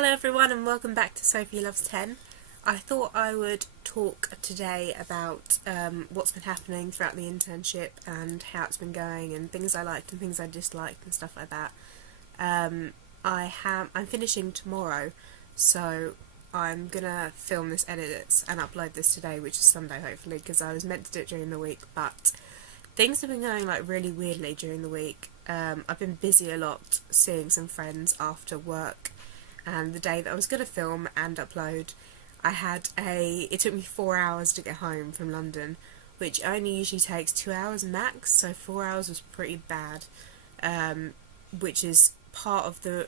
Hello everyone and welcome back to Sophie Loves 10. I thought I would talk today about what's been happening throughout the internship and how it's been going and things I liked and things I disliked and stuff like that. I'm finishing tomorrow, so I'm gonna film this edit and upload this today, which is Sunday hopefully, because I was meant to do it during the week, but things have been going like really weirdly during the week. I've been busy a lot seeing some friends after work, and the day that I was going to film and upload, it took me 4 hours to get home from London, which only usually takes 2 hours max, so 4 hours was pretty bad, which is part of the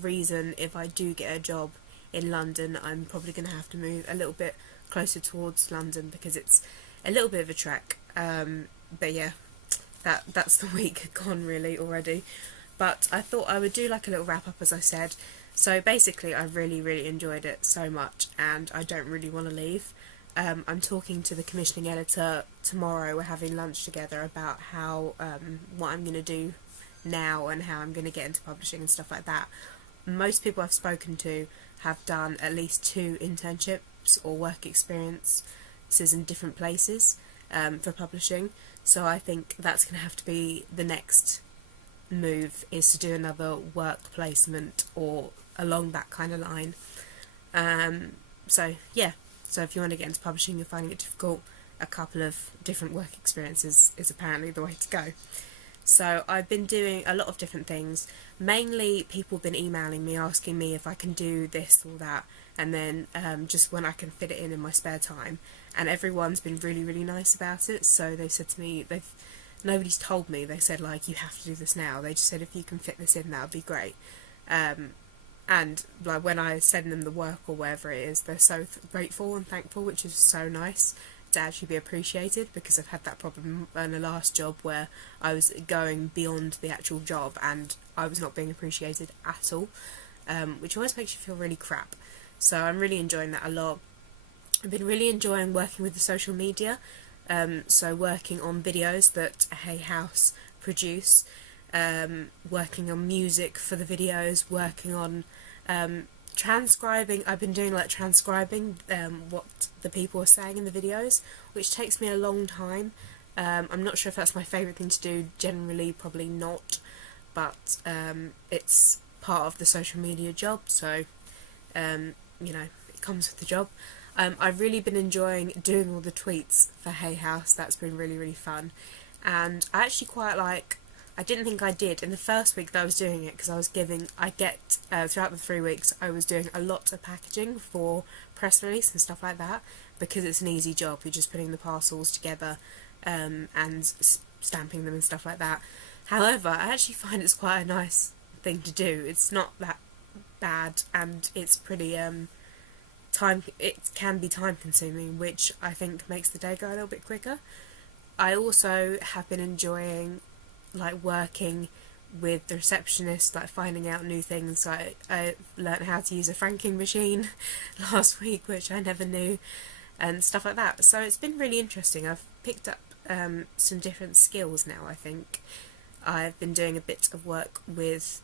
reason if I do get a job in London, I'm probably going to have to move a little bit closer towards London because it's a little bit of a trek. But yeah, that's the week gone really already. But I thought I would do like a little wrap up, as I said. So basically I really enjoyed it so much and I don't really want to leave. I'm talking to the commissioning editor tomorrow. We're having lunch together about how what I'm going to do now and how I'm going to get into publishing and stuff like that. Most people I've spoken to have done at least 2 internships or work experiences in different places for publishing. So I think that's going to have to be the next move, is to do another work placement or along that kind of line. So if you want to get into publishing, you're finding it difficult, a couple of different work experiences is apparently the way to go. So I've been doing a lot of different things. Mainly people have been emailing me asking me if I can do this or that, and then just when I can fit it in my spare time, and everyone's been really nice about it. So they said to me, nobody's told me, they said you have to do this now. They just said if you can fit this in, that would be great. And when I send them the work or whatever it is, they're so grateful and thankful, which is so nice to actually be appreciated, because I've had that problem in the last job where I was going beyond the actual job and I was not being appreciated at all, which always makes you feel really crap. So I'm really enjoying that a lot. I've been really enjoying working with the social media, so working on videos that Hay House produce, working on music for the videos, working on transcribing. I've been doing transcribing what the people are saying in the videos, which takes me a long time. I'm not sure if that's my favourite thing to do. Generally probably not, but it's part of the social media job, so it comes with the job. I've really been enjoying doing all the tweets for Hay House. That's been really fun, and I actually quite I didn't think I did in the first week that I was doing it, because throughout the 3 weeks I was doing a lot of packaging for press release and stuff like that, because it's an easy job. You're just putting the parcels together and stamping them and stuff like that. However, I actually find it's quite a nice thing to do. It's not that bad, and it's pretty it can be time consuming, which I think makes the day go a little bit quicker. I also have been enjoying working with the receptionist, finding out new things. I learnt how to use a franking machine last week, which I never knew, and stuff like that. So it's been really interesting. I've picked up some different skills now. I think I've been doing a bit of work with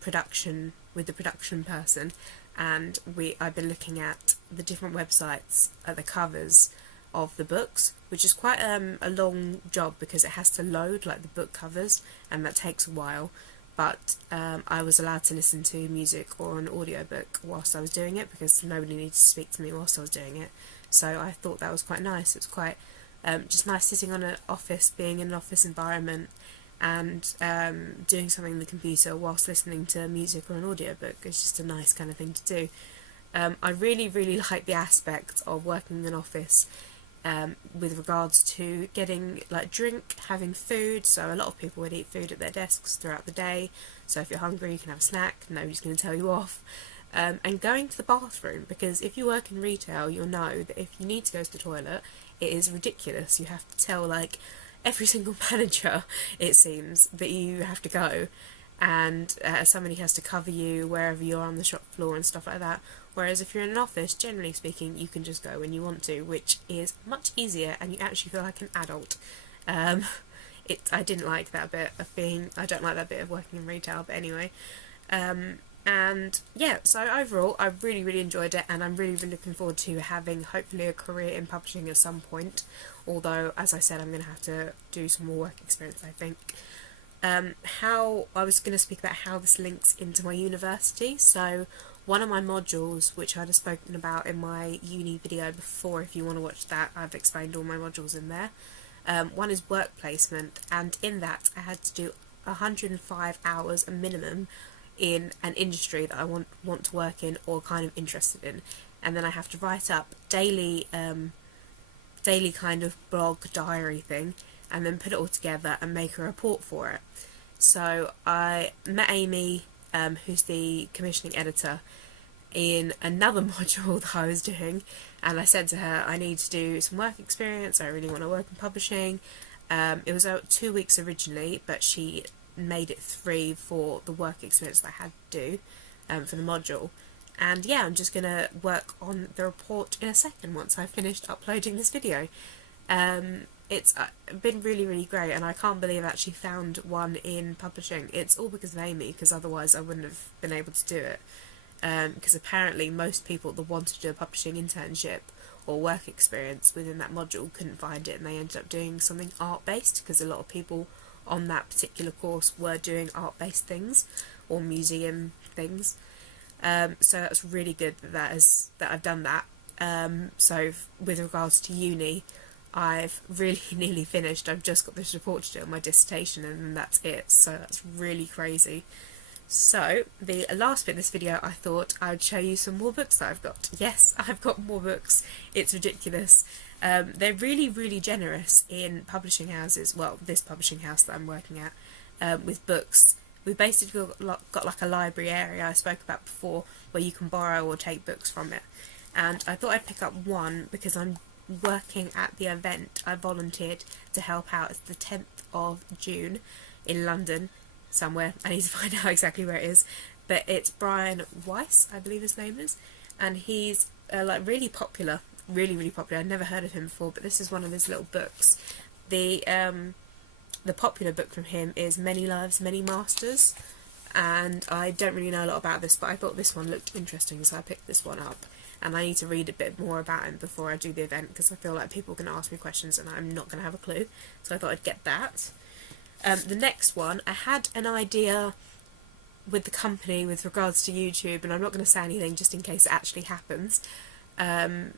production, with the production person, and I've been looking at the different websites, the covers of the books, which is quite a long job because it has to load the book covers, and that takes a while. But I was allowed to listen to music or an audiobook whilst I was doing it, because nobody needed to speak to me whilst I was doing it. So I thought that was quite nice. It was quite just nice sitting on an office, being in an office environment, and doing something on the computer whilst listening to music or an audiobook. It's just a nice kind of thing to do. I really like the aspect of working in an office with regards to getting having food. So a lot of people would eat food at their desks throughout the day, so if you're hungry you can have a snack, nobody's going to tell you off. And going to the bathroom, because if you work in retail you'll know that if you need to go to the toilet, it is ridiculous. You have to tell every single manager, it seems, that you have to go, and somebody has to cover you wherever you're on the shop floor and stuff like that. Whereas if you're in an office, generally speaking, you can just go when you want to, which is much easier, and you actually feel like an adult. I didn't like that bit of I don't like that bit of working in retail, but anyway. And yeah, so overall I really enjoyed it, and I'm really looking forward to having hopefully a career in publishing at some point, although as I said I'm going to have to do some more work experience, I think. How I was going to speak about how this links into my university. So one of my modules, which I'd have spoken about in my uni video before, if you want to watch that, I've explained all my modules in there. One is work placement, and in that I had to do 105 hours a minimum in an industry that I want to work in or kind of interested in, and then I have to write up daily kind of blog diary thing, and then put it all together and make a report for it. So I met Amy, who's the commissioning editor, in another module that I was doing, and I said to her I need to do some work experience, I really want to work in publishing. It was 2 weeks originally, but she made it 3 for the work experience that I had to do for the module. And yeah, I'm just going to work on the report in a second once I've finished uploading this video. It's been really great, and I can't believe I actually found one in publishing. It's all because of Amy, because otherwise I wouldn't have been able to do it. Because apparently most people that wanted to do a publishing internship or work experience within that module couldn't find it, and they ended up doing something art-based, because a lot of people on that particular course were doing art-based things or museum things. So that's really good that I've done that. So with regards to uni, I've really nearly finished. I've just got this report to do on my dissertation, and then that's it. So that's really crazy. So the last bit of this video, I thought I'd show you some more books that I've got. Yes, I've got more books. It's ridiculous. They're really generous in publishing houses. Well, this publishing house that I'm working at, with books. We've basically got like a library area I spoke about before, where you can borrow or take books from it. And I thought I'd pick up one because I'm working at the event. I volunteered to help out. It's the 10th of June in London somewhere. I need to find out exactly where it is, but it's Brian Weiss, I believe his name is, and he's like really popular, really popular. I'd never heard of him before, but this is one of his little books. The popular book from him is Many Lives, Many Masters, and I don't really know a lot about this, but I thought this one looked interesting, so I picked this one up. And I need to read a bit more about him before I do the event, because I feel like people are going to ask me questions and I'm not going to have a clue, so I thought I'd get that. The next one, I had an idea with the company with regards to YouTube, and I'm not going to say anything just in case it actually happens, and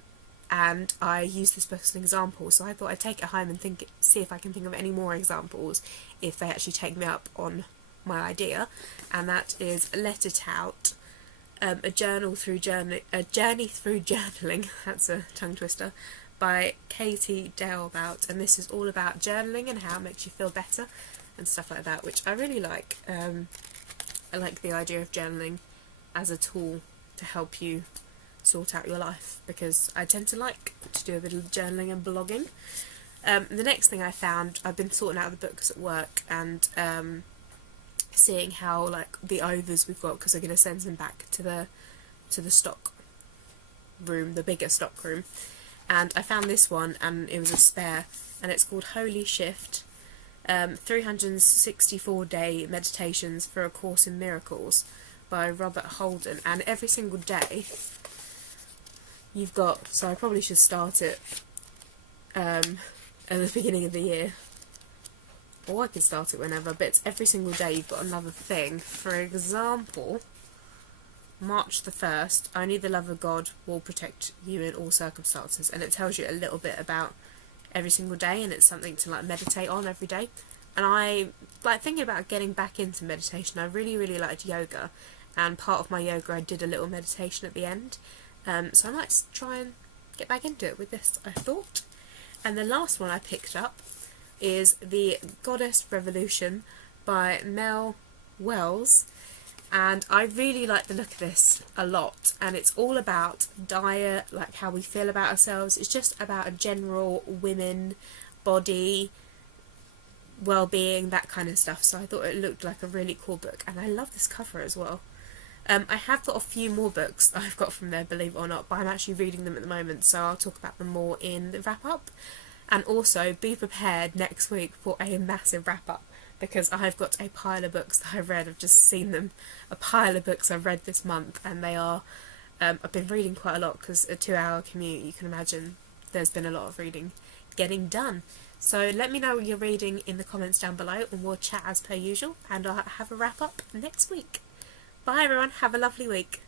I used this book as an example, so I thought I'd take it home and see if I can think of any more examples if they actually take me up on my idea, and that is Let It Out, a journey through journaling, that's a tongue twister, by Katie Dalebout, and this is all about journaling and how it makes you feel better and stuff like that, which I really like. I like the idea of journaling as a tool to help you sort out your life, because I tend to like to do a bit of journaling and blogging. The next thing I found, I've been sorting out the books at work and seeing how like the overs we've got, because I'm going to send them back to the stock room, the bigger stock room. And I found this one, and it was a spare, and it's called Holy Shift, 364-day meditations for a Course in Miracles by Robert Holden. And every single day you've got, so I probably should start it at the beginning of the year, or I could start it whenever, but it's every single day you've got another thing. For example, March the 1st, only the love of God will protect you in all circumstances, and it tells you a little bit about every single day, and it's something to like meditate on every day. And I like thinking about getting back into meditation. I really liked yoga, and part of my yoga I did a little meditation at the end, so I might try and get back into it with this, I thought. And the last one I picked up is The Goddess Revolution by Mel Wells, and I really like the look of this a lot, and it's all about diet, like how we feel about ourselves. It's just about a general women, body, well-being, that kind of stuff, so I thought it looked like a really cool book, and I love this cover as well. I have got a few more books that I've got from there, believe it or not, but I'm actually reading them at the moment, so I'll talk about them more in the wrap-up. And also, be prepared next week for a massive wrap-up, because I've got a pile of books that I've read. I've just seen them, a pile of books I've read this month, and they are, I've been reading quite a lot because a 2-hour commute, you can imagine there's been a lot of reading getting done. So let me know what you're reading in the comments down below, and we'll chat as per usual, and I'll have a wrap up next week. Bye everyone, have a lovely week.